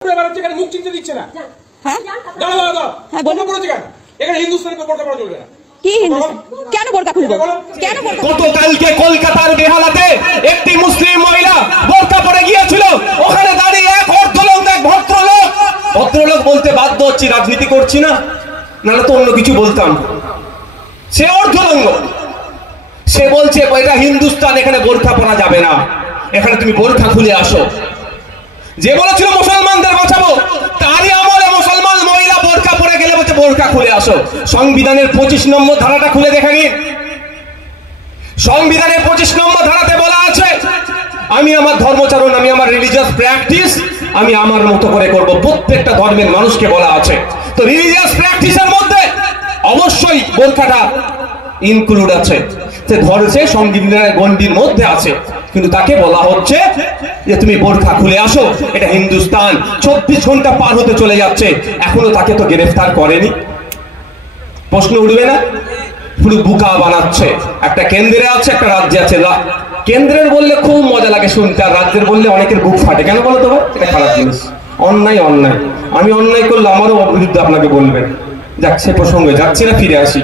মুখ চিনতে দিচ্ছে না। হ্যাঁ বন্ধ করেছে কেন? এখানে হিন্দুস্তানের বোরকা পরা চলবে না। কি কেন বোরকা খুলবো? কেন বোরকা? গতকালকে কলকাতার বেহালাতে একটি মুসলিম মহিলা বোরকা পরে গিয়েছিল। ওখানে দাঁড়িয়ে এক ভদ্রলোক বলতে বাধ্য হচ্ছি, রাজনীতি করছি না, নাহলে তো অন্য কিছু বলতাম। সে অর্ধলঙ্গ, সে বলছে এটা হিন্দুস্তান, এখানে বোরকা পরা যাবে না, এখানে তুমি বোরকা খুলে আসো। যে বলেছিল মুসলমানদের বাঁচাবো, তারই আমলে মুসলমান মহিলা বোরকা পরে গেলে বলছে বোরকা খুলে আসো। সংবিধানের 25 নম্বর ধারাটা খুলে দেখে নিন। সংবিধানের 25 নম্বর ধারাতে বলা আছে, আমি আমার ধর্মচারণ, আমি আমার রিলিজিয়াস প্র্যাকটিস আমি আমার মতো করে করব। প্রত্যেকটা ধর্মের মানুষকে বলা আছে। তো রিলিজিয়াস প্র্যাকটিসের মধ্যে অবশ্যই বোরকাটা ইনক্লুড আছে, ধরেছে সংবিধানের গণ্ডির মধ্যে আছে, কিন্তু তাকে বলা হচ্ছে যে তুমি বোরকা খুলে আসো। এটা হিন্দুস্তান। 24 ঘন্টা পার হতে চলে যাচ্ছে, এখনো তাকে তো গ্রেফতার করেনি। প্রশ্ন উঠবে না? পুরো বুকা বানাচ্ছে। একটা কেন্দ্রে আছে, একটা রাজ্যে আছে। কেন্দ্রের বললে খুব মজা লাগে শুনতে, আর রাজ্যের বললে অনেকের বুক ফাটে। কেন বলো তো? এটা খারাপ জিনিস। অন্যায় অন্যায়, আমি অন্যায় করলে আমারও বিরুদ্ধে আপনাকে বলবেন। যাক, সে প্রসঙ্গে যাচ্ছি না, ফিরে আসি।